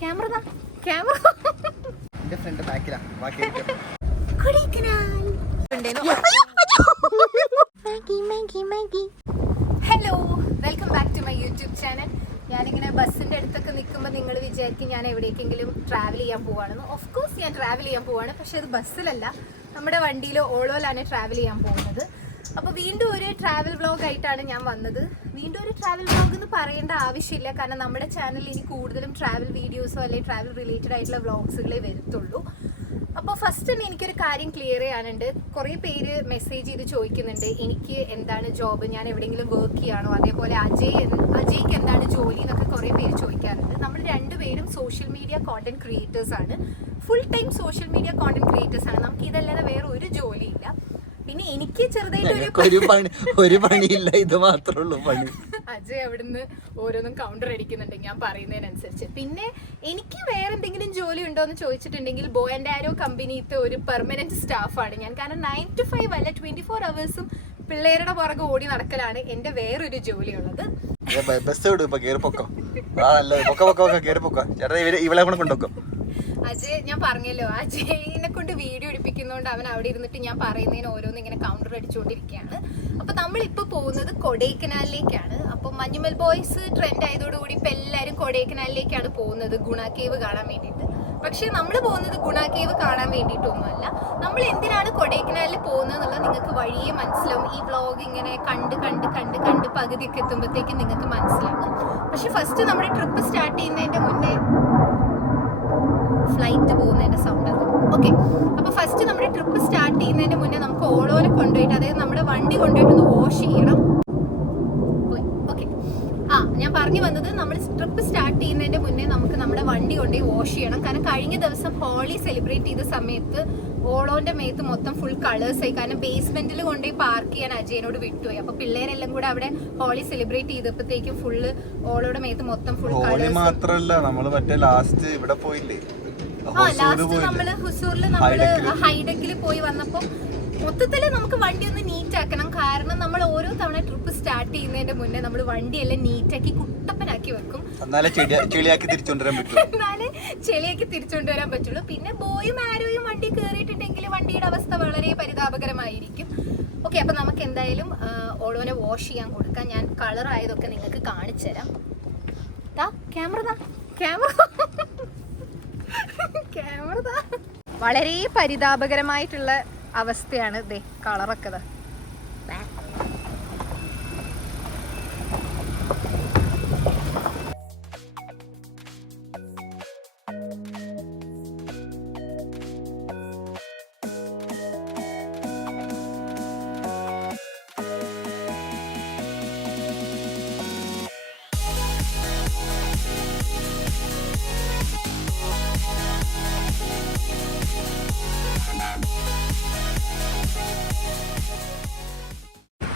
Camera camera എന്റെ friend ബാക്കിലാ ബാക്കി hello, welcome back to my YouTube channel. ഞാനിങ്ങനെ ബസ്സിൻ്റെ അടുത്തൊക്കെ നിൽക്കുമ്പോൾ നിങ്ങൾ വിചാരിക്കും ഞാൻ എവിടേക്കെങ്കിലും ട്രാവൽ ചെയ്യാൻ പോവാണെന്ന്. ഓഫ് കോഴ്സ് ഞാൻ ട്രാവൽ ചെയ്യാൻ പോവാണ്, പക്ഷെ അത് ബസ്സിലല്ല, നമ്മുടെ വണ്ടിയിലോ ഓളോയിലാണ് ട്രാവൽ ചെയ്യാൻ പോകുന്നത്. അപ്പോൾ വീണ്ടും ഒരു ട്രാവൽ വ്ളോഗ് ആയിട്ടാണ് ഞാൻ വന്നത്. വീണ്ടും ഒരു ട്രാവൽ വ്ളോഗ് എന്ന് പറയേണ്ട ആവശ്യമില്ല, കാരണം നമ്മുടെ ചാനലിൽ ഇനി കൂടുതലും ട്രാവൽ വീഡിയോസോ അല്ലെങ്കിൽ ട്രാവൽ റിലേറ്റഡ് ആയിട്ടുള്ള വ്ളോഗ്സുകളെ വരത്തുള്ളൂ. അപ്പോൾ ഫസ്റ്റ് തന്നെ എനിക്കൊരു കാര്യം ക്ലിയർ ചെയ്യാനുണ്ട്. കുറേ പേര് മെസ്സേജ് ചെയ്ത് ചോദിക്കുന്നുണ്ട് എനിക്ക് എന്താണ് ജോബ്, ഞാൻ എവിടെയെങ്കിലും വർക്ക് ചെയ്യാണോ, അതേപോലെ അജയ്ക്ക് എന്താണ് ജോലി എന്നൊക്കെ കുറേ പേര് ചോദിക്കാറുണ്ട്. നമ്മൾ രണ്ടുപേരും സോഷ്യൽ മീഡിയ കോണ്ടന്റ് ക്രിയേറ്റേഴ്സ് ആണ്, full time social media content creators ആണ്. നമുക്ക് ഇതല്ലാതെ വേറെ ഒരു ജോലിയില്ല. പിന്നെ എനിക്ക് ചെറുതായിട്ട് ഒരു പണിയില്ല, ഇത് മാത്രമേ ഉള്ളൂ പണി. അജയ് അവിടുന്ന് ഓരോന്നും കൗണ്ടർ അടിക്കുന്നുണ്ട് ഞാൻ പറയുന്നതിനനുസരിച്ച്. പിന്നെ എനിക്ക് വേറെ എന്തെങ്കിലും ജോലി ഉണ്ടോ എന്ന് ചോദിച്ചിട്ടുണ്ടെങ്കിൽ ബോ ആൻഡ് ആരോ കമ്പനിയിലത്തെ ഒരു പെർമനന്റ് സ്റ്റാഫാണ് ഞാൻ. കാരണം 9 to 5 അല്ല, 24 hours പിള്ളേരുടെ പുറകെ ഓടി നടക്കലാണ് എൻ്റെ വേറൊരു ജോലിയുള്ളത്. അജയ്, ഞാൻ പറഞ്ഞല്ലോ, അജയിനെ കൊണ്ട് വീഡിയോ എടുപ്പിക്കുന്നതുകൊണ്ട് അവൻ അവിടെ ഇരുന്നിട്ട് ഞാൻ പറയുന്നതിന് ഓരോന്ന് ഇങ്ങനെ കൗണ്ടർ അടിച്ചുകൊണ്ടിരിക്കുകയാണ്. അപ്പൊ നമ്മളിപ്പോ പോകുന്നത് കൊടൈക്കനാലിലേക്കാണ്. അപ്പൊ മഞ്ഞുമൽ ബോയ്സ് ട്രെൻഡ് ആയതോടുകൂടി ഇപ്പൊ എല്ലാവരും കൊടൈക്കനാലിലേക്കാണ് പോകുന്നത് ഗുണ കേവ് കാണാൻ വേണ്ടിയിട്ട്. പക്ഷെ നമ്മൾ പോകുന്നത് ഗുണ കേവ് കാണാൻ വേണ്ടിയിട്ടൊന്നുമല്ല. നമ്മൾ എന്തിനാണ് കൊടൈക്കനാലിൽ പോകുന്നത് എന്നുള്ളത് നിങ്ങൾക്ക് വഴിയെ മനസ്സിലാവും. ഈ വ്ളോഗ് ഇങ്ങനെ കണ്ട് കണ്ട് കണ്ട് കണ്ട് പകുതിയൊക്കെ എത്തുമ്പോഴത്തേക്കും നിങ്ങൾക്ക് മനസ്സിലാവും. പക്ഷെ ഫസ്റ്റ് നമ്മുടെ ട്രിപ്പ് സ്റ്റാർട്ട് ചെയ്യുന്നതിന്റെ മുന്നേ ഫ്ലൈറ്റ് പോകുന്നതിന്റെ സൗണ്ട് അത്. ഓക്കെ, അപ്പൊ ഫസ്റ്റ് നമ്മുടെ ട്രിപ്പ് സ്റ്റാർട്ട് ചെയ്യുന്നതിന് മുന്നേ നമുക്ക് ഓളോനെ കൊണ്ടുപോയിട്ട്, അതായത് നമ്മുടെ വണ്ടി കൊണ്ടുപോയിട്ടൊന്ന് വാഷ് ചെയ്യണം. ഓക്കെ, ഞാൻ പറഞ്ഞു വന്നത്, നമ്മൾ ട്രിപ്പ് സ്റ്റാർട്ട് ചെയ്യുന്നതിന്റെ മുന്നേ നമുക്ക് നമ്മുടെ വണ്ടി കൊണ്ടുപോയി വാഷ് ചെയ്യണം. കാരണം കഴിഞ്ഞ ദിവസം ഹോളി സെലിബ്രേറ്റ് ചെയ്ത സമയത്ത് ഓളോന്റെ മേത്ത് മൊത്തം ഫുൾ കളേഴ്സ് ആയി. കാരണം ബേസ്മെന്റിൽ കൊണ്ടുപോയി പാർക്ക് ചെയ്യാൻ അജയനോട് വിട്ടുപോയി. അപ്പൊ പിള്ളേരെല്ലാം കൂടെ അവിടെ ഹോളി സെലിബ്രേറ്റ് ചെയ്തപ്പോഴത്തേക്കും ഫുള്ള് ഓളോടെ മേത്ത് മൊത്തം ഫുൾ കളേഴ്സ്. മാത്രല്ല, നമ്മള് മറ്റേ ലാസ്റ്റ് ഇവിടെ പോയില്ലേ, ലാസ്റ്റ് നമ്മള് ഹുസൂറിൽ നമ്മള് ഹൈഡക്കിൽ പോയി വന്നപ്പോ മൊത്തത്തില് നമുക്ക് വണ്ടി ഒന്ന് നീറ്റ് ആക്കണം. കാരണം നമ്മൾ ഓരോ തവണ ട്രിപ്പ് സ്റ്റാർട്ട് ചെയ്യുന്നതിന്റെ മുന്നേ നമ്മൾ വണ്ടിയെല്ലാം നീറ്റാക്കി കുട്ടപ്പനാക്കി വെക്കും, എന്നാലേ ചെളിയാക്കി തിരിച്ചുകൊണ്ടുവരാൻ പറ്റുള്ളൂ. പിന്നെ ബോയും ആരോയും വണ്ടി കയറിയിട്ടുണ്ടെങ്കിൽ വണ്ടിയുടെ അവസ്ഥ വളരെ പരിതാപകരമായിരിക്കും. ഓക്കെ, അപ്പൊ നമുക്ക് എന്തായാലും ഓളോനെ വാഷ് ചെയ്യാൻ കൊടുക്കാം. ഞാൻ കളർ ആയതൊക്കെ നിങ്ങൾക്ക് കാണിച്ചു തരാം. ക്യാമറ വളരെ പരിതാപകരമായിട്ടുള്ള അവസ്ഥയാണ്. ദേ കളറൊക്കെ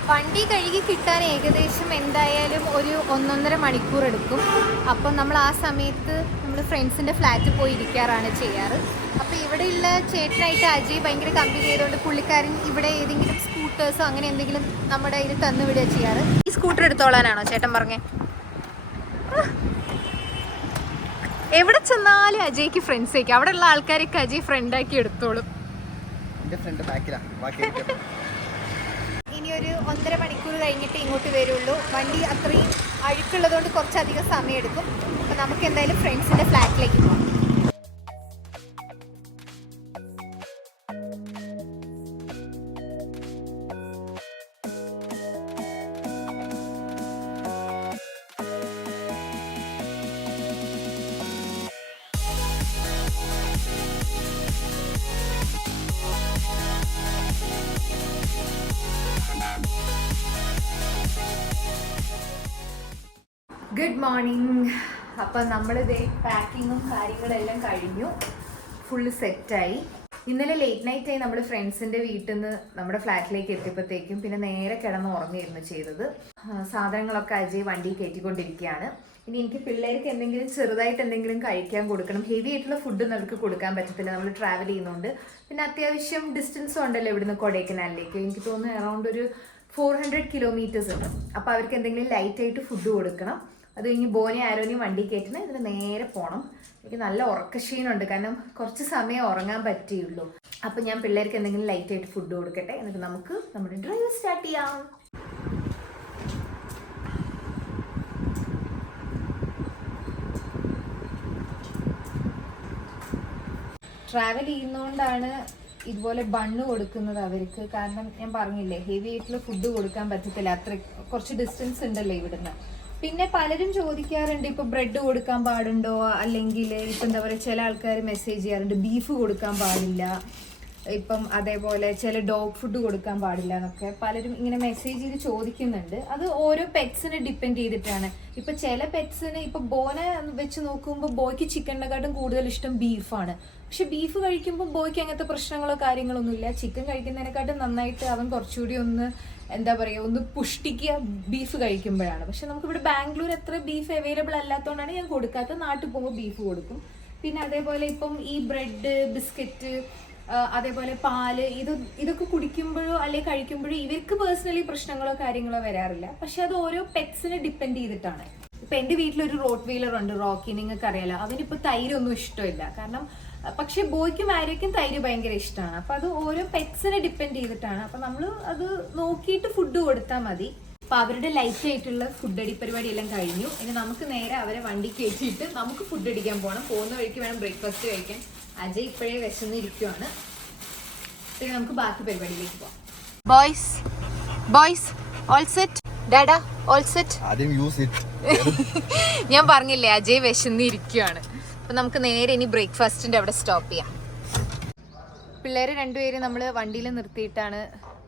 വണ്ടി കഴുകി കിട്ടാൻ ഏകദേശം എന്തായാലും ഒരു 1.5 മണിക്കൂർ എടുക്കും. അപ്പം നമ്മൾ ആ സമയത്ത് നമ്മൾ ഫ്രണ്ട്സിൻ്റെ ഫ്ലാറ്റിൽ പോയി ഇരിക്കാറാണ് ചെയ്യാറ്. അപ്പോൾ ഇവിടെയുള്ള ചേട്ടനായിട്ട് അജയ് ഭയങ്കര കമ്പനി ചെയ്തുകൊണ്ട് പുള്ളിക്കാരൻ ഇവിടെ ഏതെങ്കിലും സ്കൂട്ടേഴ്സോ അങ്ങനെ എന്തെങ്കിലും നമ്മുടെ കയ്യിൽ തന്നു വിടുക ചെയ്യാറ്. ഈ സ്കൂട്ടർ എടുത്തോളാനാണോ ചേട്ടൻ പറഞ്ഞേ? എവിടെ ചെന്നാലും അജയ്ക്ക് ഫ്രണ്ട്സേക്ക്, അവിടെ ഉള്ള ആൾക്കാരൊക്കെ അജയ് ഫ്രണ്ടാക്കി എടുത്തോളും. ഇനി ഒരു 1.5 മണിക്കൂർ കഴിഞ്ഞിട്ട് ഇങ്ങോട്ട് വരുള്ളൂ. വണ്ടി അത്രയും അഴുക്കുള്ളതുകൊണ്ട് കുറച്ചധികം സമയം എടുക്കും. അപ്പം നമുക്ക് എന്തായാലും ഫ്രണ്ട്സിൻ്റെ ഫ്ലാറ്റിലേക്ക് പോകാം. Good morning. അപ്പം നമ്മളിതേ പാക്കിങ്ങും കാര്യങ്ങളെല്ലാം കഴിഞ്ഞു, ഫുള്ള് സെറ്റായി. ഇന്നലെ ലേറ്റ് നൈറ്റായി നമ്മൾ ഫ്രണ്ട്സിൻ്റെ വീട്ടിൽ നിന്ന് നമ്മുടെ ഫ്ലാറ്റിലേക്ക് എത്തിയപ്പോഴത്തേക്കും പിന്നെ നേരെ കിടന്ന് ഉറങ്ങുകയായിരുന്നു ചെയ്തത്. സാധനങ്ങളൊക്കെ അജയ് വണ്ടി കയറ്റിക്കൊണ്ടിരിക്കുകയാണ്. ഇനി എനിക്ക് പിള്ളേർക്ക് എന്തെങ്കിലും ചെറുതായിട്ട് എന്തെങ്കിലും കഴിക്കാൻ കൊടുക്കണം. ഹെവി ആയിട്ടുള്ള ഫുഡ് നമുക്ക് കൊടുക്കാൻ പറ്റത്തില്ല, നമ്മൾ ട്രാവൽ ചെയ്യുന്നുണ്ട്. പിന്നെ അത്യാവശ്യം ഡിസ്റ്റൻസും ഉണ്ടല്ലോ ഇവിടുന്ന് കൊടൈക്കനാലിലേക്ക്. എനിക്ക് തോന്നുന്നു അറൗണ്ട് ഒരു 400 kilometers ഉണ്ട്. അപ്പോൾ അവർക്ക് എന്തെങ്കിലും ലൈറ്റായിട്ട് ഫുഡ് കൊടുക്കണം. അത് കഴിഞ്ഞ് ബോനെ ആരോനെയും വണ്ടി കയറ്റണം, ഇതിന് നേരെ പോകണം. എനിക്ക് നല്ല ഉറക്കക്ഷീണമുണ്ട്, കാരണം കുറച്ച് സമയം ഉറങ്ങാൻ പറ്റിയുള്ളൂ. അപ്പം ഞാൻ പിള്ളേർക്ക് എന്തെങ്കിലും ലൈറ്റായിട്ട് ഫുഡ് കൊടുക്കട്ടെ, എന്നിട്ട് നമുക്ക് നമ്മുടെ ഡ്രൈവ് സ്റ്റാർട്ട് ചെയ്യാം. ട്രാവൽ ചെയ്യുന്നതുകൊണ്ടാണ് ഇതുപോലെ ബണ്ണ് കൊടുക്കുന്നത് അവർക്ക്. കാരണം ഞാൻ പറഞ്ഞില്ലേ, ഹെവി ആയിട്ടുള്ള ഫുഡ് കൊടുക്കാൻ പറ്റത്തില്ല, അത്ര കുറച്ച് ഡിസ്റ്റൻസ് ഉണ്ടല്ലോ ഇവിടുന്ന്. പിന്നെ പലരും ചോദിക്കാറുണ്ട്, ഇപ്പൊ ബ്രെഡ് കൊടുക്കാൻ പാടുണ്ടോ, അല്ലെങ്കിൽ ഇപ്പം എന്താ പറയുക, ചില ആൾക്കാർ മെസ്സേജ് ചെയ്യാറുണ്ട് ബീഫ് കൊടുക്കാൻ പാടില്ല, ഇപ്പം അതേപോലെ ചില ഡോഗ് ഫുഡ് കൊടുക്കാൻ പാടില്ല എന്നൊക്കെ പലരും ഇങ്ങനെ മെസ്സേജ് ചെയ്ത് ചോദിക്കുന്നുണ്ട്. അത് ഓരോ പെറ്റ്സിനെ ഡിപ്പെൻഡ് ചെയ്തിട്ടാണ്. ഇപ്പൊ ചില പെറ്റ്സിന്, ഇപ്പൊ ബോനെ വെച്ച് നോക്കുമ്പോൾ ബോയ്ക്ക് ചിക്കനെക്കാട്ടും കൂടുതൽ ഇഷ്ടം ബീഫാണ്. പക്ഷെ ബീഫ് കഴിക്കുമ്പോൾ ബോയ്ക്ക് അങ്ങനത്തെ പ്രശ്നങ്ങളോ കാര്യങ്ങളൊന്നുമില്ല. ചിക്കൻ കഴിക്കുന്നതിനെക്കാട്ടും നന്നായിട്ട് അവൻ കുറച്ചുകൂടി ഒന്ന് എന്താ പറയുക, ഒന്ന് പുഷ്ടിക്കുക ബീഫ് കഴിക്കുമ്പോഴാണ്. പക്ഷെ നമുക്കിവിടെ ബാംഗ്ലൂർ അത്ര ബീഫ് അവൈലബിൾ അല്ലാത്തതുകൊണ്ടാണ് ഞാൻ കൊടുക്കാത്തത്. നാട്ടിൽ പോകുമ്പോൾ ബീഫ് കൊടുക്കും. പിന്നെ അതേപോലെ ഇപ്പം ഈ ബ്രെഡ്, ബിസ്ക്കറ്റ്, അതേപോലെ പാല്, ഇതൊക്കെ കുടിക്കുമ്പോഴോ അല്ലെങ്കിൽ കഴിക്കുമ്പോഴോ ഇവർക്ക് പേഴ്സണലി പ്രശ്നങ്ങളോ കാര്യങ്ങളോ വരാറില്ല. പക്ഷെ അത് ഓരോ പെറ്റ്സിനെ ഡിപ്പെൻഡ് ചെയ്തിട്ടാണ്. ഇപ്പൊ എന്റെ വീട്ടിലൊരു റോട്ട് വീലർ ഉണ്ട്, റോക്കി, നിങ്ങൾക്ക് അറിയാലോ. അവനിപ്പോ തൈരൊന്നും ഇഷ്ടമില്ല, കാരണം പക്ഷെ ബോയ്ക്കും ആര്യക്കും തൈര് ഭയങ്കര ഇഷ്ടമാണ്. അപ്പൊ അത് ഓരോ പെറ്റ്സിനെ ഡിപ്പെൻഡ് ചെയ്തിട്ടാണ്. അപ്പൊ നമ്മൾ അത് നോക്കിയിട്ട് ഫുഡ് കൊടുത്താൽ മതി. അപ്പൊ അവരുടെ ലൈറ്റ് ആയിട്ടുള്ള ഫുഡ് അടി പരിപാടി എല്ലാം കഴിഞ്ഞു. ഇനി നമുക്ക് നേരെ അവരെ വണ്ടി കയറ്റിയിട്ട് നമുക്ക് ഫുഡ് അടിക്കാൻ പോകണം. പോകുന്ന വഴിക്ക് വേണം ബ്രേക്ക്ഫാസ്റ്റ് കഴിക്കാൻ. അജയ് ഇപ്പോഴേ വിശന്നിരിക്കുവാണ്. പിന്നെ നമുക്ക് ബാക്കി പരിപാടിയിലേക്ക് പോവാം. Boys all set? ഡാഡാ ഓൾ സെറ്റ്? ഞാൻ പറഞ്ഞില്ലേ, അജയ് വിശന്നിരിക്കുവാണ്. അപ്പൊ നമുക്ക് നേരെ ഇനി ബ്രേക്ക്ഫാസ്റ്റിന്റെ അവിടെ സ്റ്റോപ്പ് ചെയ്യാം. പിള്ളേര് രണ്ടുപേരും നമ്മൾ വണ്ടിയിൽ നിർത്തിയിട്ടാണ്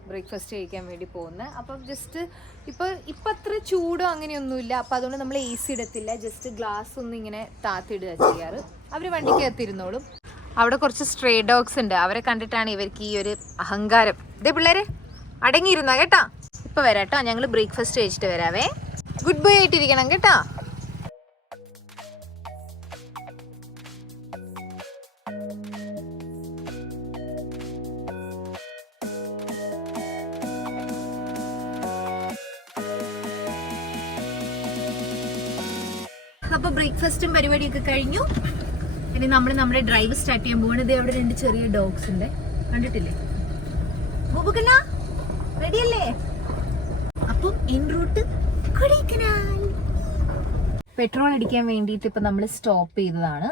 ബ്രേക്ക്ഫാസ്റ്റ് കഴിക്കാൻ വേണ്ടി പോകുന്നത്. അപ്പം ജസ്റ്റ് ഇപ്പം അത്ര ചൂടോ അങ്ങനെയൊന്നുമില്ല. അപ്പം അതുകൊണ്ട് നമ്മൾ AC ഇടത്തില്ല, ജസ്റ്റ് ഗ്ലാസ് ഒന്നും ഇങ്ങനെ താത്തിടുക ചെയ്യാറ്. അവർ വണ്ടിക്ക് എത്തിരുന്നോളും. അവിടെ കുറച്ച് സ്ട്രേ ഡോഗ്സ് ഉണ്ട്, അവരെ കണ്ടിട്ടാണ് ഇവർക്ക് ഈ ഒരു അഹങ്കാരം. ഇതേ പിള്ളേര് അടങ്ങിയിരുന്ന കേട്ടാ. ഇപ്പൊ വരാട്ടോ, ഞങ്ങൾ ബ്രേക്ക്ഫാസ്റ്റ് കഴിച്ചിട്ട് വരാവേ. ഗുഡ് ബൈ ആയിട്ടിരിക്കണം കേട്ടാ. അപ്പൊ ബ്രേക്ക്ഫാസ്റ്റും പരിപാടിയൊക്കെ കഴിഞ്ഞു. ഇനി നമ്മൾ നമ്മുടെ ഡ്രൈവ് സ്റ്റാർട്ട് ചെയ്യാൻ പോവാണ്. ഇത് അവിടെ 2 ചെറിയ ഡോഗ്സ് ഉണ്ട്, കണ്ടിട്ടില്ലേ? ബൂബുക്കണ്ണ റെഡിയല്ലേ? അപ്പം എൻ റൂട്ട് കൊടൈക്കനാൽ. പെട്രോൾ അടിക്കാൻ വേണ്ടിയിട്ട് ഇപ്പൊ നമ്മൾ സ്റ്റോപ്പ് ചെയ്തതാണ്.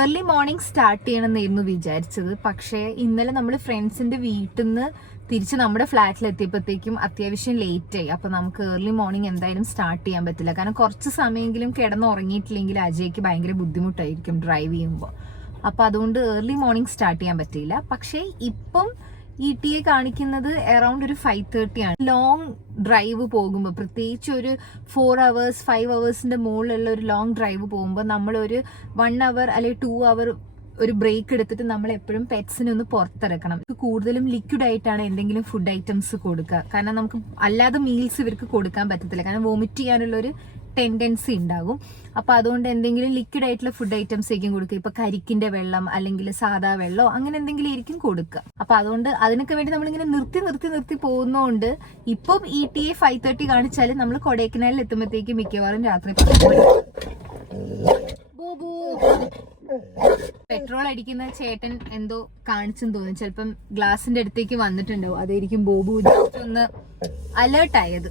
ഏർലി മോർണിംഗ് സ്റ്റാർട്ട് ചെയ്യണമെന്നായിരുന്നു വിചാരിച്ചത്. പക്ഷേ ഇന്നലെ നമ്മൾ ഫ്രണ്ട്സിന്റെ വീട്ടിൽ നിന്ന് തിരിച്ച് നമ്മുടെ ഫ്ലാറ്റിൽ എത്തിയപ്പോഴത്തേക്കും അത്യാവശ്യം ലേറ്റ് ആയി. അപ്പൊ നമുക്ക് ഏർലി മോർണിംഗ് എന്തായാലും സ്റ്റാർട്ട് ചെയ്യാൻ പറ്റില്ല. കാരണം കുറച്ച് സമയമെങ്കിലും കിടന്നുറങ്ങിയിട്ടില്ലെങ്കിൽ അജയ്ക്ക് ഭയങ്കര ബുദ്ധിമുട്ടായിരിക്കും ഡ്രൈവ് ചെയ്യുമ്പോൾ. അപ്പൊ അതുകൊണ്ട് ഏർലി മോർണിംഗ് സ്റ്റാർട്ട് ചെയ്യാൻ പറ്റിയില്ല. പക്ഷേ ഇപ്പം ETA കാണിക്കുന്നത് അറൌണ്ട് ഒരു 5:30 ആണ്. ലോങ് ഡ്രൈവ് പോകുമ്പോൾ, പ്രത്യേകിച്ച് ഒരു 4 hours 5 hours മുകളിലുള്ള ഒരു ലോങ് ഡ്രൈവ് പോകുമ്പോൾ നമ്മളൊരു 1 hour അല്ലെങ്കിൽ 2 hour ഒരു ബ്രേക്ക് എടുത്തിട്ട് നമ്മൾ എപ്പോഴും പെറ്റ്സിനെ ഒന്ന് പുറത്തിറക്കണം. കൂടുതലും ലിക്വിഡ് ആയിട്ടാണ് എന്തെങ്കിലും ഫുഡ് ഐറ്റംസ് കൊടുക്കുക. കാരണം നമുക്ക് അല്ലാതെ മീൽസ് ഇവർക്ക് കൊടുക്കാൻ പറ്റത്തില്ല, കാരണം വോമിറ്റ് ചെയ്യാനുള്ളൊരു ടെൻഡൻസി ഉണ്ടാകും. അപ്പോൾ അതുകൊണ്ട് എന്തെങ്കിലും ലിക്വിഡ് ആയിട്ടുള്ള ഫുഡ് ഐറ്റംസ് ആയിരിക്കും കൊടുക്കുക. ഇപ്പൊ കരിക്കിന്റെ വെള്ളം അല്ലെങ്കിൽ സാധാ വെള്ളമോ അങ്ങനെ എന്തെങ്കിലും ആയിരിക്കും കൊടുക്കുക. അപ്പൊ അതുകൊണ്ട് അതിനൊക്കെ വേണ്ടി നമ്മളിങ്ങനെ നിർത്തി പോകുന്നതുകൊണ്ട് ഇപ്പം ETA 5:30 കാണിച്ചാലും നമ്മൾ കൊടൈക്കനാലിൽ എത്തുമ്പോഴത്തേക്കും മിക്കവാറും രാത്രി പെട്രോൾ അടിക്കുന്ന ചേട്ടൻ എന്തോ കാണിച്ചെന്ന് തോന്നുന്നു. ചിലപ്പം ഗ്ലാസിന്റെ അടുത്തേക്ക് വന്നിട്ടുണ്ടാവും, അതായിരിക്കും ബോബു ഒന്ന് അലേർട്ടായത്.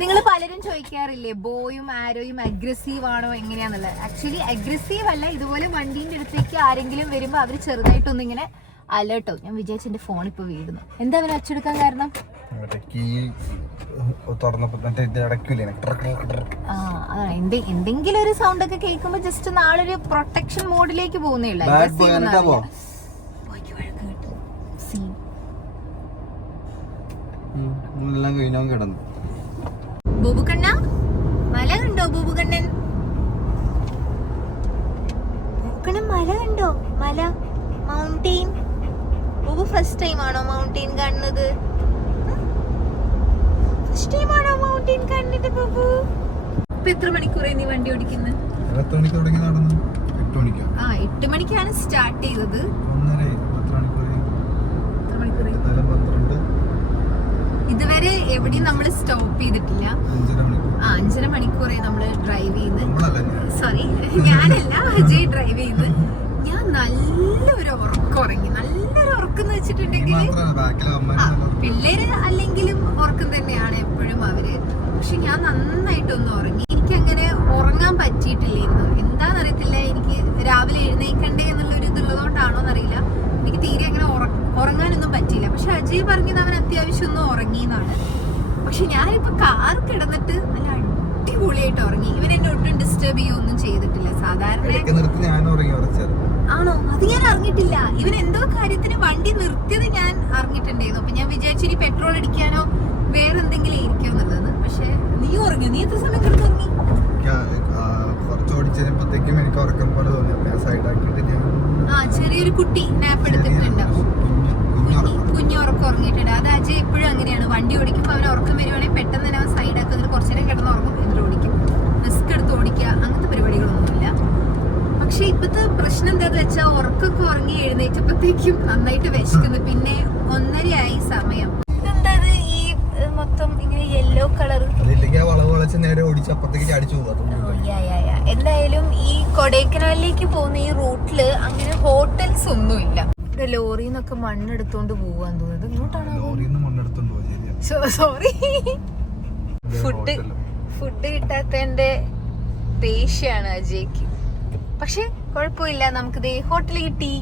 നിങ്ങൾ പലരും ചോദിക്കാറില്ലേ ബോയും ആരോയും അഗ്രസീവ് ആണോ എങ്ങനെയാന്നുള്ളത്. ആക്ച്വലി അഗ്രസീവ് അല്ല, ഇതുപോലെ വണ്ടീന്റെ അടുത്തേക്ക് ആരെങ്കിലും വരുമ്പോൾ അവർ ചെറുതായിട്ടൊന്നും ഇങ്ങനെ അലേർട്ടോ. ഞാൻ വിചാരിച്ചു എന്റെ ഫോൺ ഇപ്പൊ വീഴുന്നു. എന്താ അവന് അച്ചെടുക്കാൻ കാരണം? എന്തെങ്കിലും ഒരു സൗണ്ട് ഒക്കെ കേൾക്കുമ്പോ ജസ്റ്റ് നാളൊരു പ്രൊട്ടക്ഷൻ മോഡിലേക്ക് പോകുന്നേ. ബൂബുക്കണ്ണ മല കണ്ടോ? ബൂബുക്കണ്ണൻ മല കണ്ടോ? മല, മൗണ്ടെയിൻ. ബൂബു ഫസ്റ്റ് ടൈം ആണോ മൗണ്ടെയിൻ കാണുന്നത്? ഫസ്റ്റ് ടൈം ആണോ മൗണ്ടെയിൻ കണ്ടിട്ട്? ബൂബു ഇപ്പൊ എത്ര മണിക്കൂറായി നീ വണ്ടി ഓടിക്കുന്നത്? 8 മണിക്കാണ് സ്റ്റാർട്ട് ചെയ്തത്. ഇതുവരെ എവിടെയും നമ്മൾ സ്റ്റോപ്പ് ചെയ്തിട്ടില്ല. 5.5 മണിക്കൂറേ നമ്മൾ ഡ്രൈവ് ചെയ്യുന്നത്. സോറി, ഞാനല്ല, അജയ് ഡ്രൈവ് ചെയ്യുന്നത്. ഞാൻ നല്ലൊരു ഉറക്കം എന്ന് വെച്ചിട്ടുണ്ടെങ്കിൽ പിള്ളേര് അല്ലെങ്കിലും ഉറക്കം തന്നെയാണ് എപ്പോഴും അവര്. പക്ഷെ ഞാൻ നന്നായിട്ടൊന്ന് ഉറങ്ങി. എനിക്ക് അങ്ങനെ ഉറങ്ങാൻ പറ്റിയിട്ടില്ലായിരുന്നു. എന്താണെന്നറിയത്തില്ല, എനിക്ക് രാവിലെ എഴുന്നേക്കണ്ടേ എന്നുള്ളൊരു ഇതുള്ളതുകൊണ്ടാണോ എന്നറിയില്ല, എനിക്ക് തീരെ അങ്ങനെ ഉറങ്ങാനൊന്നും പറ്റിയില്ല. പക്ഷെ അജയ് പറഞ്ഞത് അവൻ അത്യാവശ്യം ഒന്നും ഉറങ്ങിയെന്നാണ്. പക്ഷെ ഞാനിപ്പോ കാർ കിടന്നിട്ട് നല്ല അടിപൊളിയായിട്ട് ഉറങ്ങി. ഇവൻ എന്നെ ഒട്ടും ഡിസ്റ്റർബ് ചെയ്യുകയൊന്നും ചെയ്തിട്ടില്ല. സാധാരണ ആണോ? അത് ഞാൻ അറിഞ്ഞിട്ടില്ല. ഇവൻ എന്തോ കാര്യത്തിന് വണ്ടി നിർത്തിയത് ഞാൻ അറിഞ്ഞിട്ടുണ്ടായിരുന്നു. അപ്പൊ ഞാൻ വിചാരിച്ചു ഇനി പെട്രോൾ അടിക്കാനോ വേറെ എന്തെങ്കിലും ആയിരിക്കും എന്നുള്ളത്. പക്ഷെ നീ ഉറങ്ങി? നീ എത്ര സമയം കിടന്നുറങ്ങി? ചെറിയൊരു കുട്ടി നാപ്പ് എടുത്തിട്ടുണ്ടാവും. കുഞ്ഞു ഉറക്കം ഉറങ്ങിയിട്ടുണ്ട്. അത് അജയ് എപ്പോഴും അങ്ങനെയാണ്. വണ്ടി ഓടിക്കുമ്പോൾ അവൻ ഉറക്കം വരുവാണെങ്കിൽ പെട്ടെന്ന് തന്നെ അവൻ സൈഡ് ആക്കുന്നതിന് കുറച്ചു നേരം കിടന്ന് ഉറങ്ങും, എന്നിട്ട് ഓടിക്കും. റിസ്ക് എടുത്ത് ഓടിക്കുക, അങ്ങനത്തെ പരിപാടികളൊന്നുമില്ല. പക്ഷെ ഇപ്പത്തെ പ്രശ്നം എന്താന്ന് വെച്ചാൽ ഉറക്കൊക്കെ ഉറങ്ങി എഴുന്നേറ്റപ്പോഴത്തേക്കും നന്നായിട്ട് വിശക്കുന്നു. പിന്നെ 1:30 സമയം. ഇതെന്താ ഈ മൊത്തം ഇങ്ങനെ യെല്ലോ കളർ? എന്തായാലും ഈ കൊടൈക്കനാലിലേക്ക് പോകുന്ന ഈ റൂട്ടില് അങ്ങനെ ഹോട്ടൽസ് ഒന്നുമില്ല. ലോറിന്നൊക്കെ മണ്ണെടുത്തോണ്ട് പോവാൻ തോന്നുന്നത് ഇങ്ങോട്ടാണോ? Sorry, food കിട്ടാത്തതിന്റെ ദേഷ്യാണ് അജയ്ക്ക്. പക്ഷെ കുഴപ്പമില്ല, നമുക്ക് ദേ ഹോട്ടൽ കിട്ടി.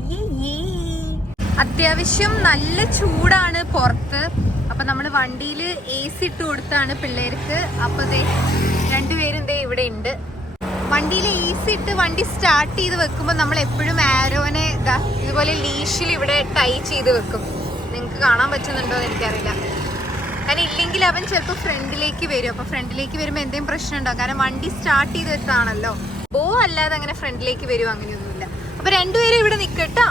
അത്യാവശ്യം നല്ല ചൂടാണ് പുറത്ത്. അപ്പൊ നമ്മള് വണ്ടിയിൽ AC ഇട്ട് കൊടുത്താണ് പിള്ളേർക്ക്. അപ്പൊ ദേ രണ്ടുപേരും ദേ ഇവിടെ ഉണ്ട്. വണ്ടിയിൽ AC ഇട്ട് വണ്ടി സ്റ്റാർട്ട് ചെയ്ത് വെക്കുമ്പോൾ നമ്മൾ എപ്പോഴും ആരോനെ ഇതുപോലെ ലീഷിൽ ഇവിടെ ടൈ ചെയ്ത് വെക്കും. നിങ്ങൾക്ക് കാണാൻ പറ്റുന്നുണ്ടോ എന്ന് എനിക്കറിയില്ല. കാരണം ഇല്ലെങ്കിൽ അവൻ ചിലപ്പോൾ ഫ്രണ്ടിലേക്ക് വരും. അപ്പൊ ഫ്രണ്ടിലേക്ക് വരുമ്പോൾ എന്തെങ്കിലും പ്രശ്നം ഉണ്ടാവും. കാരണം വണ്ടി സ്റ്റാർട്ട് ചെയ്ത് വെച്ചാണല്ലോ. അല്ലാതെ അങ്ങനെ ഫ്രണ്ടിലേക്ക് വരും അങ്ങനെയൊന്നുമില്ല. അപ്പൊ രണ്ടുപേരും ഇവിടെ നിൽക്കട്ടോ.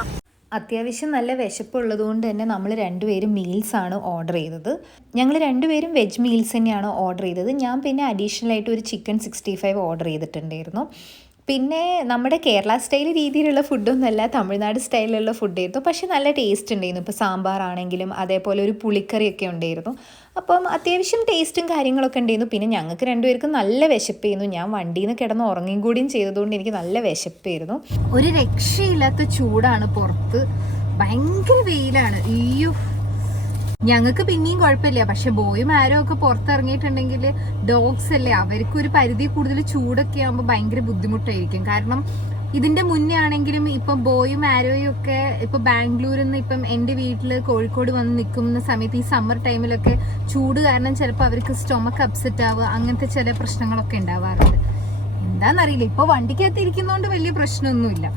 അത്യാവശ്യം നല്ല വിശപ്പുള്ളത് കൊണ്ട് തന്നെ നമ്മൾ രണ്ടുപേരും മീൽസാണ് ഓർഡർ ചെയ്തത്. ഞങ്ങൾ രണ്ടുപേരും വെജ് മീൽസ് തന്നെയാണ് ഓർഡർ ചെയ്തത്. ഞാൻ പിന്നെ അഡീഷണൽ ആയിട്ട് ഒരു ചിക്കൻ 65 ഓർഡർ ചെയ്തിട്ടുണ്ടായിരുന്നു. പിന്നെ നമ്മുടെ കേരള സ്റ്റൈൽ രീതിയിലുള്ള ഫുഡൊന്നുമല്ല, തമിഴ്നാട് സ്റ്റൈലിലുള്ള ഫുഡായിരുന്നു. പക്ഷേ നല്ല ടേസ്റ്റ് ഉണ്ടായിരുന്നു. ഇപ്പോൾ സാമ്പാറാണെങ്കിലും അതേപോലെ ഒരു പുളിക്കറിയൊക്കെ ഉണ്ടായിരുന്നു. അപ്പം അത്യാവശ്യം ടേസ്റ്റും കാര്യങ്ങളൊക്കെ ഉണ്ടായിരുന്നു. പിന്നെ ഞങ്ങൾക്ക് രണ്ടുപേർക്കും നല്ല വിശപ്പായിരുന്നു. ഞാൻ വണ്ടിയിൽ നിന്ന് കിടന്ന് ഉറങ്ങുകയും കൂടിയും ചെയ്തതുകൊണ്ട് എനിക്ക് നല്ല വിശപ്പായിരുന്നു. ഒരു രക്ഷയില്ലാത്ത ചൂടാണ് പുറത്ത്, ഭയങ്കര വെയിലാണ്. ഞങ്ങൾക്ക് പിന്നെയും കുഴപ്പമില്ല. പക്ഷെ ബോയും ആരോ ഒക്കെ പുറത്തിറങ്ങിയിട്ടുണ്ടെങ്കിൽ ഡോഗ്സ് അല്ലേ, അവർക്കൊരു പരിധി കൂടുതൽ ചൂടൊക്കെ ആകുമ്പോൾ ഭയങ്കര ബുദ്ധിമുട്ടായിരിക്കും. കാരണം ഇതിന്റെ മുന്നേ ആണെങ്കിലും ഇപ്പൊ ബോയും ആരോയും ഒക്കെ ഇപ്പൊ ബാംഗ്ലൂരിൽ നിന്ന് ഇപ്പം എൻ്റെ വീട്ടിൽ കോഴിക്കോട് വന്ന് നിൽക്കുന്ന സമയത്ത് ഈ സമ്മർ ടൈമിലൊക്കെ ചൂട് കാരണം ചിലപ്പോൾ അവർക്ക് സ്റ്റൊമക്ക് അപ്സെറ്റ് ആവുക, അങ്ങനത്തെ ചില പ്രശ്നങ്ങളൊക്കെ ഉണ്ടാവാറുണ്ട്. എന്താണെന്നറിയില്ല. ഇപ്പോൾ വണ്ടിക്കകത്ത് ഇരിക്കുന്നതുകൊണ്ട് വലിയ പ്രശ്നമൊന്നുമില്ല.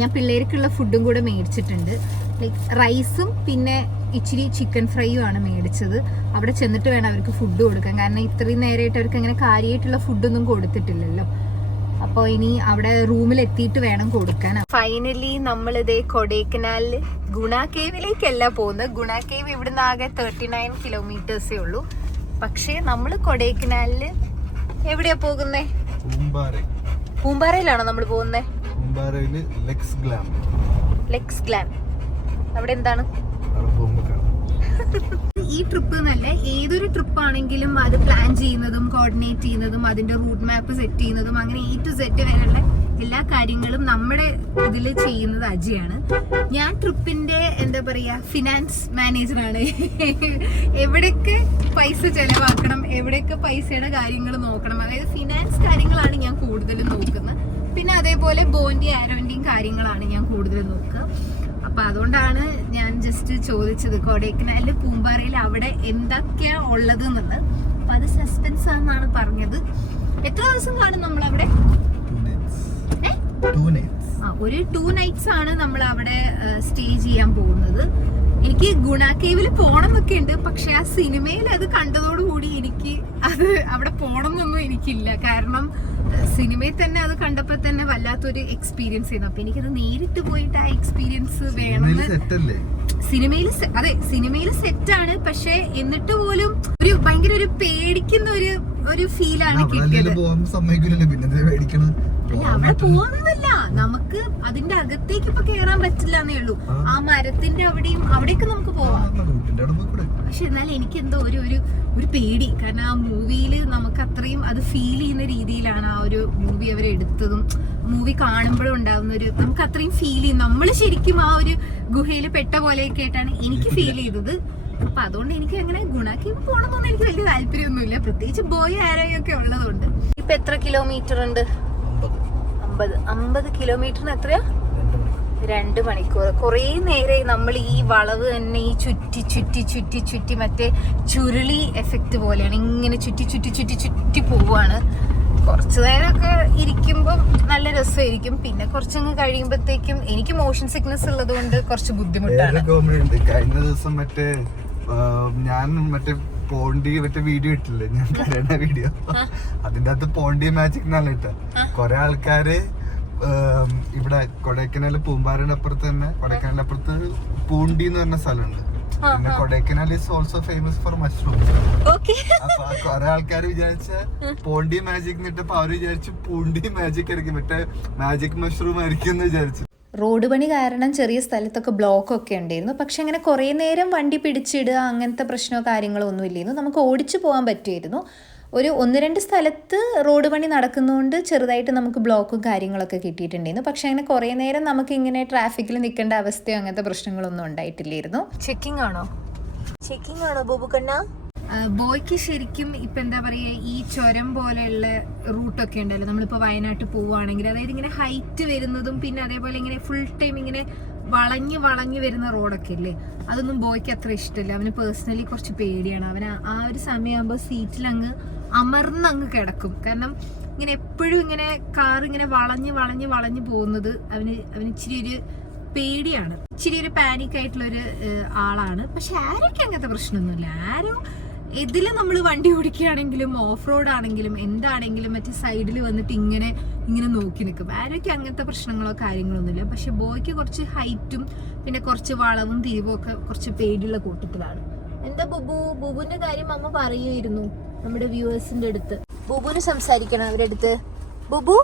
ഞാൻ പിള്ളേർക്കുള്ള ഫുഡും കൂടെ മേടിച്ചിട്ടുണ്ട്. ലൈക്ക് റൈസും പിന്നെ ഇച്ചിരി ചിക്കൻ ഫ്രൈയും ആണ് മേടിച്ചത്. അവിടെ ചെന്നിട്ട് വേണം അവർക്ക് ഫുഡ് കൊടുക്കാൻ. കാരണം ഇത്രയും നേരമായിട്ട് അവർക്ക് അങ്ങനെ കാര്യമായിട്ടുള്ള ഫുഡൊന്നും കൊടുത്തിട്ടില്ലല്ലോ. അപ്പോൾ ഇനി അവിടെ റൂമിൽ എത്തിയിട്ട് വേണം കൊടുക്കാൻ. ഫൈനലി നമ്മളിതേ കൊടൈക്കനാലില് ഗുണ കേവിലേക്കല്ല പോകുന്നത്. ഗുണ കേവ് ഇവിടുന്ന് ആകെ 39 കിലോമീറ്റേഴ്സേ ഉള്ളൂ. പക്ഷേ നമ്മൾ കൊടൈക്കനാലില് എവിടെയാ പോകുന്നേ? പൂമ്പാറയിലാണോ നമ്മൾ പോകുന്നേ? ലെക്സ് ഗ്ലാം. അവിടെ എന്താണ്? ഈ ട്രിപ്പ് എന്നല്ല, ഏതൊരു ട്രിപ്പ് ആണെങ്കിലും അത് പ്ലാൻ ചെയ്യുന്നതും കോർഡിനേറ്റ് ചെയ്യുന്നതും അതിന്റെ റൂട്ട് മാപ്പ് സെറ്റ് ചെയ്യുന്നതും അങ്ങനെ A to Z വരെയുള്ള എല്ലാ കാര്യങ്ങളും നമ്മുടെ ഇതിൽ ചെയ്യുന്നത് അജയാണ്. ഞാൻ ട്രിപ്പിന്റെ എന്താ പറയാ ഫിനാൻസ് മാനേജറാണ്. എവിടെയൊക്കെ പൈസ ചെലവാക്കണം, എവിടെയൊക്കെ പൈസയുടെ കാര്യങ്ങൾ നോക്കണം, അതായത് ഫിനാൻസ് കാര്യങ്ങളാണ് ഞാൻ കൂടുതലും നോക്കുന്നത്. പിന്നെ അതേപോലെ ബോന്റെയും ആരോന്റെയും കാര്യങ്ങളാണ് ഞാൻ കൂടുതൽ നോക്കുക. അപ്പൊ അതുകൊണ്ടാണ് ഞാൻ ജസ്റ്റ് ചോദിച്ചത് കൊടൈക്കനാലില് പൂമ്പാറയിൽ അവിടെ എന്തൊക്കെയാ ഉള്ളത് എന്നുള്ളത്. അപ്പൊ അത് സസ്പെൻസ് ആണെന്നാണ് പറഞ്ഞത്. എത്ര ദിവസം കാണും നമ്മൾ അവിടെ? ഒരു 2 nights ആണ് നമ്മൾ അവിടെ സ്റ്റേ ചെയ്യാൻ പോകുന്നത്. എനിക്ക് ഗുണ കേവിൽ പോണം എന്നൊക്കെ ഉണ്ട്. പക്ഷെ ആ സിനിമയിൽ അത് കണ്ടതോടുകൂടി എനിക്ക് അത് അവിടെ പോണം എന്നൊന്നും എനിക്കില്ല. കാരണം സിനിമയിൽ തന്നെ അത് കണ്ടപ്പോൾ തന്നെ വല്ലാത്തൊരു എക്സ്പീരിയൻസ് ആയിരുന്നു. അപ്പൊ എനിക്കത് നേരിട്ട് പോയിട്ട് ആ എക്സ്പീരിയൻസ് വേണമെന്ന്. സിനിമയിൽ സെറ്റാണ്. പക്ഷെ എന്നിട്ട് പോലും ഒരു ഭയങ്കര ഒരു പേടിക്കുന്ന ഒരു ഫീലാണ് കിട്ടിയത്. അവിടെ പോകുന്നതല്ല, നമുക്ക് അതിന്റെ അകത്തേക്ക് ഇപ്പൊ കേറാൻ പറ്റില്ല എന്നേ ഉള്ളൂ. ആ മരത്തിന്റെ അവിടേക്ക് നമുക്ക് പോവാം. പക്ഷെ എന്നാൽ എനിക്ക് എന്തോ ഒരു പേടി. കാരണം ആ മൂവിയില് നമുക്ക് അത്രയും അത് ഫീൽ ചെയ്യുന്ന രീതിയിലാണ് ആ ഒരു മൂവി അവരെ എടുത്തതും. മൂവി കാണുമ്പോഴും ഉണ്ടാകുന്ന നമുക്ക് അത്രയും ഫീൽ ചെയ്യും. നമ്മൾ ശരിക്കും ആ ഒരു ഗുഹയിൽ പെട്ട പോലെയൊക്കെ ആയിട്ടാണ് എനിക്ക് ഫീൽ ചെയ്തത്. അപ്പൊ അതുകൊണ്ട് എനിക്ക് അങ്ങനെ ഗുണാക്കി പോകണമെന്നൊന്നും എനിക്ക് വലിയ താല്പര്യമൊന്നുമില്ല, പ്രത്യേകിച്ച് ബോയ് ആരോഗ്യമൊക്കെ ഉള്ളതുകൊണ്ട്. ഇപ്പൊ എത്ര കിലോമീറ്റർ ഉണ്ട്? 50 കിലോമീറ്ററിന് എത്രയാ? 2 മണിക്കൂർ. കുറേ നേരെ നമ്മൾ ഈ വളവ് തന്നെ ഈ ചുറ്റി ചുറ്റി ചുറ്റി ചുറ്റി മറ്റേ ചുരുളി എഫക്റ്റ് പോലെയാണ്, ഇങ്ങനെ ചുറ്റി ചുറ്റി ചുറ്റി ചുറ്റി പോവാണ്. കുറച്ചു നേരമൊക്കെ ഇരിക്കുമ്പോൾ നല്ല രസമായിരിക്കും. പിന്നെ കുറച്ചങ്ങ് കഴിയുമ്പോഴത്തേക്കും എനിക്ക് മോഷൻ സിക്നസ് ഉള്ളത് കൊണ്ട് കുറച്ച് ബുദ്ധിമുട്ടാണ്. കഴിഞ്ഞ ദിവസം ഞാൻ പോണ്ടി വീഡിയോ ഇട്ടില്ലേ, ഞാൻ കരയുന്ന വീഡിയോ, അതിന്റെ അകത്ത് പോണ്ടി മാജിക് എന്നാണ് ഇട്ട. കൊറേ ആൾക്കാര് ഇവിടെ കൊടൈക്കനാല് പൂമ്പാറയുടെ അപ്പുറത്ത് തന്നെ, കൊടൈക്കനാലിന്റെ അപ്പുറത്ത് പൂണ്ടി എന്ന് പറഞ്ഞ സ്ഥലമുണ്ട്. പിന്നെ Kodaikanal is also famous for mushrooms. അപ്പൊ കൊറേ ആൾക്കാർ വിചാരിച്ച പോണ്ടി മാജിക് എന്നിട്ടപ്പോ അവര് വിചാരിച്ചു പൂണ്ടി മാജിക് ആയിരിക്കും, മറ്റേ മാജിക് മഷ്റൂം ആയിരിക്കും എന്ന് വിചാരിച്ചു. റോഡ് പണി കാരണം ചെറിയ സ്ഥലത്തൊക്കെ ബ്ലോക്കൊക്കെ ഉണ്ടായിരുന്നു. പക്ഷെ അങ്ങനെ കുറേ നേരം വണ്ടി പിടിച്ചിടുക അങ്ങനത്തെ പ്രശ്നമോ കാര്യങ്ങളോ ഒന്നും ഇല്ലായിരുന്നു. നമുക്ക് ഓടിച്ചു പോകാൻ പറ്റുമായിരുന്നു. 1-2 സ്ഥലത്ത് റോഡ് പണി നടക്കുന്നതുകൊണ്ട് ചെറുതായിട്ട് നമുക്ക് ബ്ലോക്കും കാര്യങ്ങളൊക്കെ കിട്ടിയിട്ടുണ്ടായിരുന്നു. പക്ഷെ അങ്ങനെ കുറേ നേരം നമുക്ക് ഇങ്ങനെ ട്രാഫിക്കിൽ നിൽക്കേണ്ട അവസ്ഥയോ അങ്ങനത്തെ പ്രശ്നങ്ങളൊന്നും ഉണ്ടായിട്ടില്ലായിരുന്നു. ചെക്കിംഗ് ആണോ ബോബുക്കണ്ണ? ബോയ്ക്ക് ശരിക്കും ഇപ്പം എന്താ പറയുക, ഈ ചുരം പോലെയുള്ള റൂട്ടൊക്കെ ഉണ്ടല്ലോ, നമ്മളിപ്പോൾ വയനാട്ടിൽ പോവുകയാണെങ്കിൽ, അതായത് ഇങ്ങനെ ഹൈറ്റ് വരുന്നതും പിന്നെ അതേപോലെ ഇങ്ങനെ ഫുൾ ടൈം ഇങ്ങനെ വളഞ്ഞു വരുന്ന റോഡൊക്കെ ഇല്ലേ, അതൊന്നും ബോയ്ക്ക് അത്ര ഇഷ്ടമില്ല. അവന് പേഴ്സണലി കുറച്ച് പേടിയാണ്. അവന് ആ ഒരു സമയമാകുമ്പോൾ സീറ്റിലങ്ങ് അമർന്നങ്ങ് കിടക്കും. കാരണം ഇങ്ങനെ എപ്പോഴും ഇങ്ങനെ കാർ ഇങ്ങനെ വളഞ്ഞു പോകുന്നത് അവന് ഇച്ചിരി ഒരു പേടിയാണ്, ഇച്ചിരി ഒരു പാനിക് ആയിട്ടുള്ളൊരു ആളാണ്. പക്ഷെ ആരൊക്കെ അങ്ങനത്തെ പ്രശ്നമൊന്നുമില്ല. ആരും ഇതില് നമ്മൾ വണ്ടി ഓടിക്കുകയാണെങ്കിലും ഓഫ് റോഡ് ആണെങ്കിലും എന്താണെങ്കിലും മറ്റേ സൈഡിൽ വന്നിട്ട് ഇങ്ങനെ നോക്കി നിൽക്കും. ആരൊക്കെ അങ്ങനത്തെ പ്രശ്നങ്ങളോ കാര്യങ്ങളൊന്നുമില്ല. പക്ഷെ ബോയ്ക്ക് കുറച്ച് ഹൈറ്റും പിന്നെ കുറച്ച് വളവും തിരിവും ഒക്കെ കുറച്ച് പേടിയുള്ള കൂട്ടത്തിലാണ്. എന്താ ബുബുവിന്റെ കാര്യം അമ്മ പറയുമായിരുന്നു നമ്മുടെ വ്യൂവേഴ്സിന്റെ അടുത്ത്. ബുബുവിന് സംസാരിക്കണം അവരുടെ അടുത്ത്. ബുബു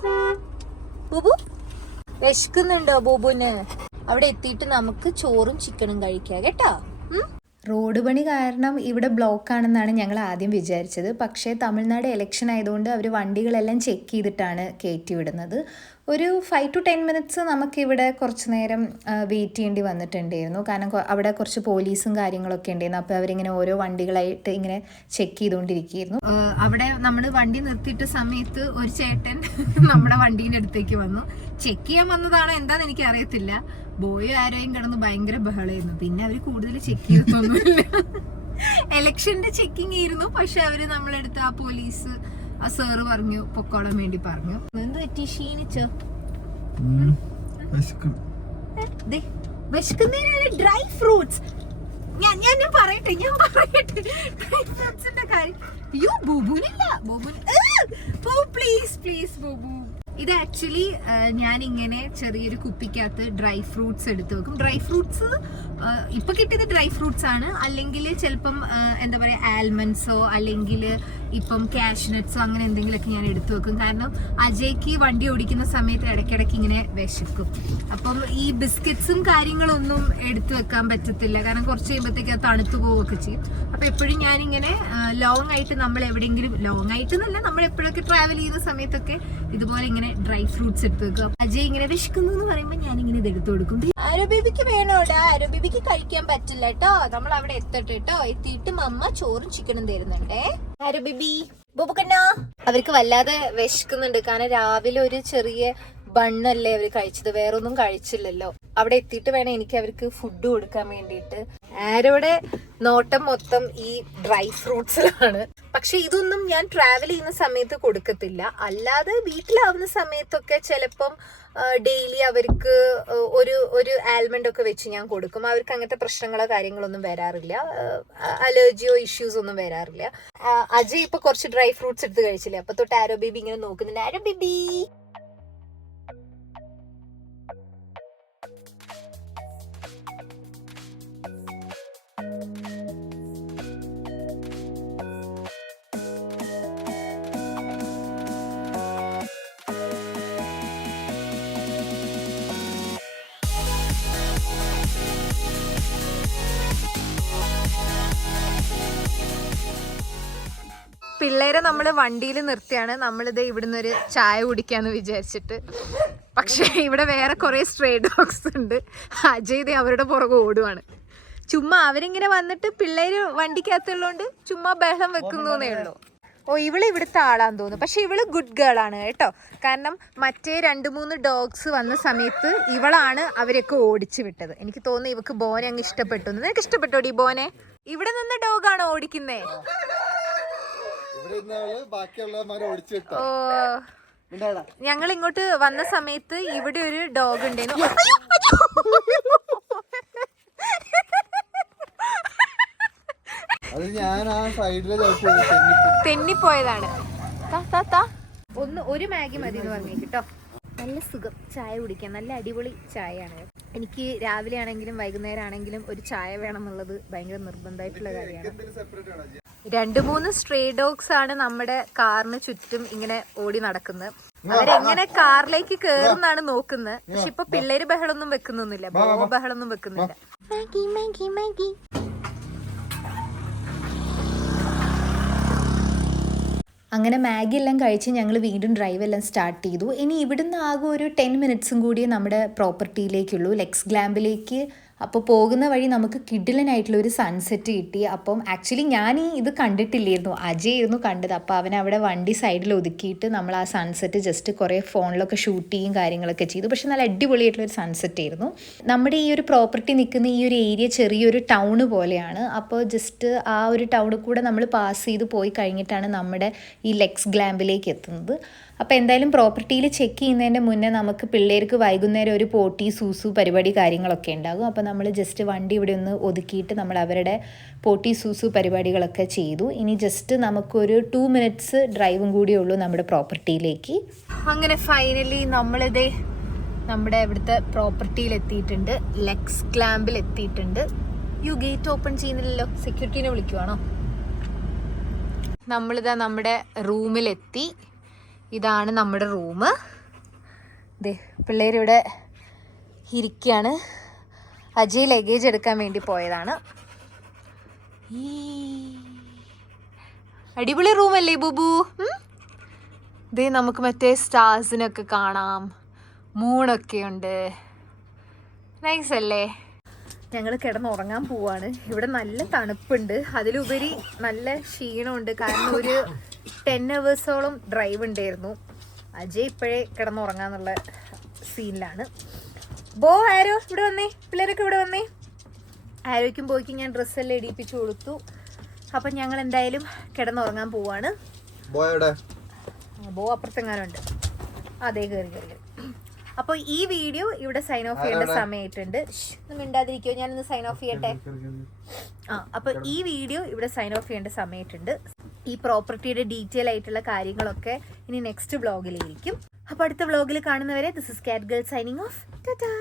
വിശക്കുന്നുണ്ടോ ബുബുന്? അവിടെ എത്തിയിട്ട് നമുക്ക് ചോറും ചിക്കനും കഴിക്കാം കേട്ടോ. റോഡ് പണി കാരണം ഇവിടെ ബ്ലോക്കാണെന്നാണ് ഞങ്ങൾ ആദ്യം വിചാരിച്ചത്. പക്ഷേ തമിഴ്നാട് ഇലക്ഷൻ ആയതുകൊണ്ട് അവർ വണ്ടികളെല്ലാം ചെക്ക് ചെയ്തിട്ടാണ് കയറ്റി വിടുന്നത്. ഒരു 5 to 10 minutes നമുക്കിവിടെ കുറച്ച് നേരം വെയിറ്റ് ചെയ്യേണ്ടി വന്നിട്ടുണ്ടായിരുന്നു. കാരണം അവിടെ കുറച്ച് പോലീസും കാര്യങ്ങളൊക്കെ ഉണ്ടായിരുന്നു. അപ്പോൾ അവരിങ്ങനെ ഓരോ വണ്ടികളായിട്ട് ഇങ്ങനെ ചെക്ക് ചെയ്തുകൊണ്ടിരിക്കുകയായിരുന്നു. അവിടെ നമ്മൾ വണ്ടി നിർത്തിയിട്ട സമയത്ത് ഒരു ചേട്ടൻ നമ്മുടെ വണ്ടീൻ്റെ അടുത്തേക്ക് വന്നു. ചെക്ക് ചെയ്യാൻ വന്നതാണോ എന്താണെന്ന് എനിക്ക് അറിയത്തില്ല. ബോയും ആരെയും കിടന്ന് ഭയങ്കര ബഹളമായിരുന്നു. പിന്നെ അവർ കൂടുതൽ ചെക്ക് ചെയ്തൊന്നുമില്ല. എലക്ഷന്റെ ചെക്കിങ് ആയിരുന്നു. പക്ഷെ അവര് നമ്മളെടുത്ത് ആ പോലീസ് ആ സാറ് പറഞ്ഞു പൊക്കോളാൻ വേണ്ടി പറഞ്ഞു. എന്ത് പറ്റി? ക്ഷീണിച്ചോ? വിശക്കുന്നതിനാണ് ഡ്രൈ ഫ്രൂട്ട്സ്. ഞാൻ പറയട്ടെ ഡ്രൈ ഫ്രൂട്ട്സിന്റെ കാര്യം. അയ്യോ ബോബുനില്ല, പ്ലീസ് ബോബു. ഇത് ആക്ച്വലി ഞാനിങ്ങനെ ചെറിയൊരു കുപ്പിക്കകത്ത് ഡ്രൈ ഫ്രൂട്ട്സ് എടുത്ത് വെക്കും. ഡ്രൈ ഫ്രൂട്ട്സ് ഇപ്പൊ കിട്ടിയത് ഡ്രൈ ഫ്രൂട്ട്സ് ആണ്. അല്ലെങ്കിൽ ചിലപ്പം എന്താ പറയുക ആൽമണ്ട്സോ അല്ലെങ്കിൽ ഇപ്പം കാഷ്നട്ട്സോ അങ്ങനെ എന്തെങ്കിലുമൊക്കെ ഞാൻ എടുത്തു വെക്കും. കാരണം അജയ്ക്ക് വണ്ടി ഓടിക്കുന്ന സമയത്ത് ഇടയ്ക്കിടയ്ക്ക് ഇങ്ങനെ വിശക്കും. അപ്പം ഈ ബിസ്ക്കറ്റ്സും കാര്യങ്ങളൊന്നും എടുത്തു വെക്കാൻ പറ്റത്തില്ല. കാരണം കുറച്ച് കഴിയുമ്പോഴത്തേക്ക് അത് തണുത്തു പോവുകയൊക്കെ ചെയ്യും. അപ്പം എപ്പോഴും ഞാനിങ്ങനെ ലോങ് ആയിട്ട് നമ്മൾ എവിടെയെങ്കിലും, ലോങ് ആയിട്ട് എന്നല്ല, നമ്മൾ എപ്പോഴൊക്കെ ട്രാവൽ ചെയ്യുന്ന സമയത്തൊക്കെ ഇതുപോലെ ഇങ്ങനെ ഡ്രൈ ഫ്രൂട്ട്സ് എടുത്തു വെക്കും. അജയ് ഇങ്ങനെ വിശക്കുന്നു എന്ന് പറയുമ്പോൾ ഞാനിങ്ങനെ ഇത് എടുത്തു കൊടുക്കും. ആരോ ബേബിക്ക് വേണോടാ? ആരോ ബേബിക്ക് കഴിക്കാൻ പറ്റില്ല കേട്ടോ. നമ്മൾ അവിടെ എത്തട്ടെ കേട്ടോ. എത്തിയിട്ട് മമ്മ ചോറും ചിക്കനും തരുന്നുണ്ടേ. ആരോ ബേബി ബോബുക്കണ്ണ അവർക്ക് വല്ലാതെ വിശക്കുന്നുണ്ട്. കാരണം രാവിലെ ഒരു ചെറിയ ബണ്ണല്ലേ അവർ കഴിച്ചത്, വേറൊന്നും കഴിച്ചില്ലല്ലോ. അവിടെ എത്തിയിട്ട് വേണം എനിക്ക് അവർക്ക് ഫുഡ് കൊടുക്കാൻ വേണ്ടിയിട്ട്. ആരോടെ നോട്ടം മൊത്തം ഈ ഡ്രൈ ഫ്രൂട്ട്സിലാണ്. പക്ഷെ ഇതൊന്നും ഞാൻ ട്രാവൽ ചെയ്യുന്ന സമയത്ത് കൊടുക്കത്തില്ല. അല്ലാതെ വീട്ടിലാവുന്ന സമയത്തൊക്കെ ചിലപ്പം ഡെയിലി അവർക്ക് ഒരു ആൽമണ്ട് ഒക്കെ വെച്ച് ഞാൻ കൊടുക്കും. അവർക്ക് അങ്ങനത്തെ പ്രശ്നങ്ങളോ കാര്യങ്ങളൊന്നും വരാറില്ല. അലർജിയോ ഇഷ്യൂസ് ഒന്നും വരാറില്ല. അജയ് ഇപ്പൊ കുറച്ച് ഡ്രൈ ഫ്രൂട്ട്സ് എടുത്ത് കഴിച്ചില്ലേ, അപ്പൊ തൊട്ട് ആരോ ബേബി ഇങ്ങനെ നോക്കുന്നുണ്ട്. ആരോ ബേബി പിള്ളേരെ നമ്മൾ വണ്ടിയിൽ നിർത്തിയാണ് നമ്മളിത് ഇവിടുന്ന് ഒരു ചായ കുടിക്കാന്ന് വിചാരിച്ചിട്ട്. പക്ഷേ ഇവിടെ വേറെ കുറേ സ്ട്രേ ഡോഗ്സ് ഉണ്ട്. അജയ് ദേ അവരുടെ പുറകെ ഓടുവാണ്. ചുമ്മാ അവരിങ്ങനെ വന്നിട്ട് പിള്ളേര് വണ്ടിക്കകത്തുള്ളതുകൊണ്ട് ചുമ്മാ ബഹളം വെക്കുന്നേ ഉള്ളൂ. ഓ ഇവള് ഇവിടുത്തെ ആളാന്ന് തോന്നുന്നു. പക്ഷെ ഇവള് ഗുഡ് ഗേൾ ആണ് കേട്ടോ. കാരണം മറ്റേ 2-3 ഡോഗ്സ് വന്ന സമയത്ത് ഇവളാണ് അവരൊക്കെ ഓടിച്ചു വിട്ടത്. എനിക്ക് തോന്നുന്നു ഇവക്ക് ബോനെ അങ്ങ് ഇഷ്ടപ്പെട്ടു. നിനക്ക് ഇഷ്ടപ്പെട്ടോടി ബോനെ? ഇവിടെ നിന്ന് ഡോഗാണോ ഓടിക്കുന്നേ? ഓ ഞങ്ങൾ ഇങ്ങോട്ട് വന്ന സമയത്ത് ഇവിടെ ഒരു ഡോഗ് ഉണ്ടായിരുന്നു. തെന്നിപ്പോയതാണ്. ഒരു മാഗി മതി എന്ന് പറഞ്ഞു കേട്ടോ. നല്ല സുഖം ചായ കുടിക്കാൻ. നല്ല അടിപൊളി ചായയാണ്. എനിക്ക് രാവിലെ ആണെങ്കിലും വൈകുന്നേരം ആണെങ്കിലും ഒരു ചായ വേണം എന്നുള്ളത് ഭയങ്കര നിർബന്ധമായിട്ടുള്ള കാര്യമാണ്. 2-3 സ്ട്രേ ഡോഗ്സ് ആണ് നമ്മുടെ കാറിന് ചുറ്റും ഇങ്ങനെ ഓടി നടക്കുന്നത്. അവരെങ്ങനെ കാറിലേക്ക് കേറുന്നാണ് നോക്കുന്നത്. പക്ഷെ ഇപ്പൊ പിള്ളേര് ബഹളൊന്നും വെക്കുന്നൊന്നുമില്ല. ബഹളൊന്നും വെക്കുന്നില്ല. അങ്ങനെ മാഗി എല്ലാം കഴിച്ച് ഞങ്ങൾ വീണ്ടും ഡ്രൈവ് എല്ലാം സ്റ്റാർട്ട് ചെയ്തു. ഇനി ഇവിടുന്ന് ആകെ ഒരു 10 മിനിറ്റ്സും കൂടിയേ നമ്മുടെ പ്രോപ്പർട്ടിയിലേക്കുള്ളൂ, ലെക്സ് ഗ്ലാമ്പിലേക്ക്. അപ്പോൾ പോകുന്ന വഴി നമുക്ക് കിഡിലനായിട്ടുള്ള ഒരു സൺസെറ്റ് കിട്ടി. അപ്പം ആക്ച്വലി ഞാൻ ഇത് കണ്ടിട്ടില്ലായിരുന്നു, അജയ് ആയിരുന്നു കണ്ടത്. അപ്പോൾ അവൻ അവിടെ വണ്ടി സൈഡിൽ ഒതുക്കിയിട്ട് നമ്മൾ ആ സൺസെറ്റ് ജസ്റ്റ് കുറേ ഫോണിലൊക്കെ ഷൂട്ട് ചെയ്യും കാര്യങ്ങളൊക്കെ ചെയ്തു. പക്ഷെ നല്ല അടിപൊളിയായിട്ടുള്ളൊരു സൺസെറ്റ് ആയിരുന്നു. നമ്മുടെ ഈ ഒരു പ്രോപ്പർട്ടി നിൽക്കുന്ന ഈ ഒരു ഏരിയ ചെറിയൊരു ടൗണ് പോലെയാണ്. അപ്പോൾ ജസ്റ്റ് ആ ഒരു ടൗണിൽ കൂടെ നമ്മൾ പാസ് ചെയ്ത് പോയി കഴിഞ്ഞിട്ടാണ് നമ്മുടെ ഈ ലെക്സ് ഗ്ലാമ്പിലേക്ക് എത്തുന്നത്. അപ്പോൾ എന്തായാലും പ്രോപ്പർട്ടിയിൽ ചെക്ക് ചെയ്യുന്നതിൻ്റെ മുന്നേ നമുക്ക് പിള്ളേർക്ക് വൈകുന്നേരം ഒരു പോട്ടി സൂസു പരിപാടി കാര്യങ്ങളൊക്കെ ഉണ്ടാകും. അപ്പോൾ നമ്മൾ ജസ്റ്റ് വണ്ടി ഇവിടെ ഒന്ന് ഒതുക്കിയിട്ട് നമ്മൾ അവരുടെ പോട്ടി സൂസു പരിപാടികളൊക്കെ ചെയ്തു. ഇനി ജസ്റ്റ് നമുക്കൊരു 2 മിനിറ്റ്സ് ഡ്രൈവും കൂടിയേ ഉള്ളൂ നമ്മുടെ പ്രോപ്പർട്ടിയിലേക്ക്. അങ്ങനെ ഫൈനലി നമ്മളിതേ നമ്മുടെ ഇവിടുത്തെ പ്രോപ്പർട്ടിയിൽ എത്തിയിട്ടുണ്ട്. ലെക്സ് ഗ്ലാമ്പിൽ എത്തിയിട്ടുണ്ട്. ഗേറ്റ് ഓപ്പൺ ചെയ്യുന്നില്ലല്ലോ, സെക്യൂരിറ്റീനെ വിളിക്കുവാണോ? നമ്മളിതാ നമ്മുടെ റൂമിലെത്തി. ഇതാണ് നമ്മുടെ റൂം. ദേ പിള്ളേരിവിടെ ഇരിക്കുകയാണ്. അജയ് ലഗേജ് എടുക്കാൻ വേണ്ടി പോയതാണ്. ഈ അടിപൊളി റൂമല്ലേ ബുബു? ദേ നമുക്ക് മറ്റേ സ്റ്റാർസിനൊക്കെ കാണാം, മൂണൊക്കെ ഉണ്ട്. നൈസ് അല്ലേ? ഞങ്ങൾ കിടന്നുറങ്ങാൻ പോവാണ്. ഇവിടെ നല്ല തണുപ്പുണ്ട്, അതിലുപരി നല്ല ക്ഷീണമുണ്ട്. കാരണം ഒരു 10 ഹവേഴ്സോളം ഡ്രൈവ് ഉണ്ടായിരുന്നു. അജയ് ഇപ്പോഴേ കിടന്നുറങ്ങാന്നുള്ള സീനിലാണ്. ആരോ ഇവിടെ വന്നേ, പിള്ളേരൊക്കെ ഇവിടെ വന്നേ. ആരോയ്ക്കും പോയിക്കും ഞാൻ ഡ്രസ്സെല്ലാം ഇടിപ്പിച്ചു കൊടുത്തു. അപ്പം ഞങ്ങൾ എന്തായാലും കിടന്നുറങ്ങാൻ പോവാണ്. അപ്പുറത്തെങ്ങാനുണ്ട്, അതേ കയറി. അപ്പോൾ ഈ വീഡിയോ ഇവിടെ സൈൻ ഓഫ് ചെയ്യേണ്ട സമയമായിട്ടുണ്ട്. മിണ്ടാതിരിക്കോ, ഞാനൊന്ന് സൈൻ ഓഫ് ചെയ്യട്ടെ. അപ്പോൾ ഈ വീഡിയോ ഇവിടെ സൈൻ ഓഫ് ചെയ്യേണ്ട സമയമായിട്ടുണ്ട്. ഈ പ്രോപ്പർട്ടിയുടെ ഡീറ്റെയിൽ ആയിട്ടുള്ള കാര്യങ്ങളൊക്കെ ഇനി നെക്സ്റ്റ് വ്ളോഗിലായിരിക്കും. അപ്പോൾ അടുത്ത വ്ളോഗിൽ കാണുന്നവരെ ദിസ് ഇസ് കാറ്റ് ഗേൾ സൈനിങ് ഓഫ്. ടാറ്റാ.